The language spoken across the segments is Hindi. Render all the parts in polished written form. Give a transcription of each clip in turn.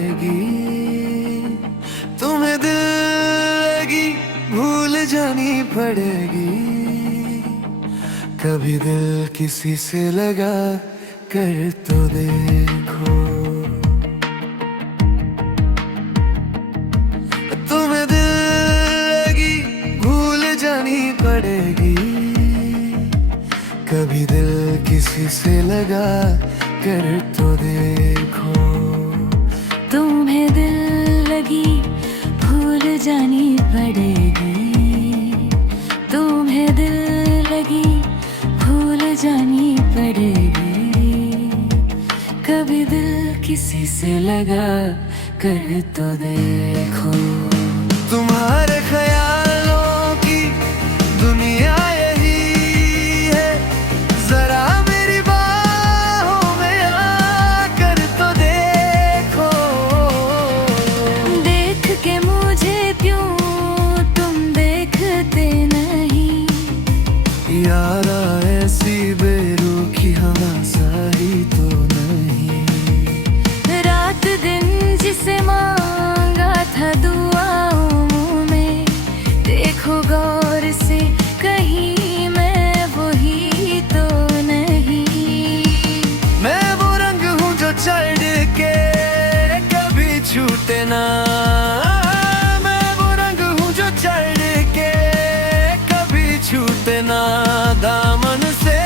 पड़ेगी। तुम्हें दिल लगी भूल जानी पड़ेगी। कभी दिल किसी से लगा कर तो देखो। तुम्हें दिल लगी भूल जानी पड़ेगी। कभी दिल किसी से लगा कर तो देखो। तुम्हें दिल लगी भूल जानी पड़ेगी। तुम्हें दिल लगी भूल जानी पड़ेगी। कभी दिल किसी से लगा कर तो देखो। तुम्हारे ख्यालों की दुनिया यही है, जरा मेरी बाहों में आकर तो देखो। देख के मुझे क्यों तुम देखते नहीं। यारा ऐसी बेरुखी हवा सही तो नहीं। रात दिन जिसे मांगा था दुआओं में, देखो गौर से कहीं मैं वही तो नहीं। मैं वो रंग हूँ जो चढ़ के कभी छूटे ना। मैं वो रंग हूँ जो चढ़ के कभी छूटे ना दामन से।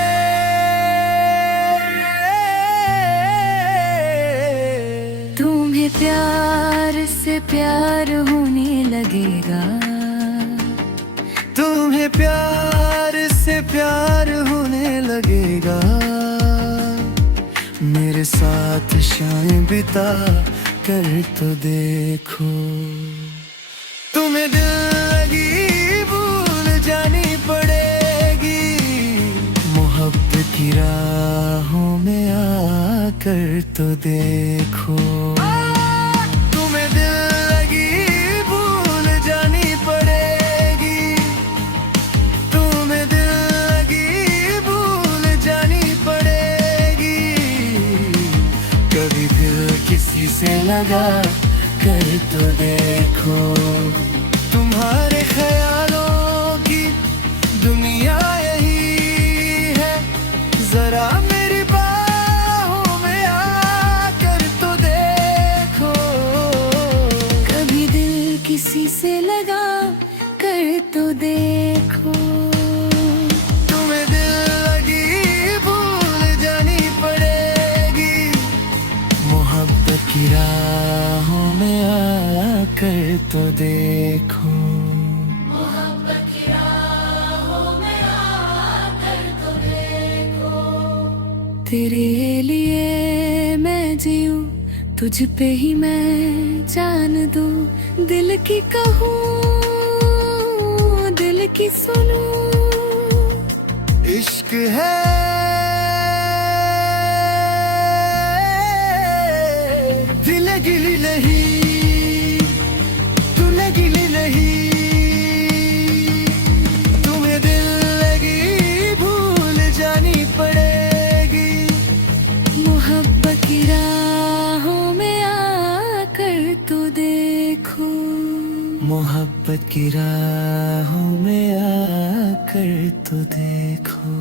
तुम्हें प्यार से प्यार होने लगेगा। तुम्हें प्यार से प्यार होने लगेगा। मेरे साथ शाम बिता कर तो देखो। तुम्हें दिल लगी भूल जानी पड़ेगी। मोहब्बत की राहों में आकर तो देखो। तुम्हें दिल लगी भूल जानी पड़ेगी। तुम्हें दिल लगी भूल जानी पड़ेगी। कभी दिल किसी से लगा कर तो देखो। तुम्हारे ख्यालों की दुनिया यही है, जरा मेरी बाहों में आकर तो देखो। कभी दिल किसी से लगा कर तो देखो। तुम्हें दिल लगी भूल जानी पड़ेगी। मोहब्बत की राहों में आकर तो देखो। मोहब्बत की राहों में आकर तो देखो। तेरे लिए मैं जीऊं, तुझ पे ही मैं जान दूं। दिल की कहूँ दिल की सुनूं। इश्क है दिल गिली नहीं, तूने गिली नहीं। तुम्हें दिल लगी भूल जानी पड़ेगी। मोहब्बत की राहों में आकर तो देखो। मोहब्बत की राहों में आकर तो देखो।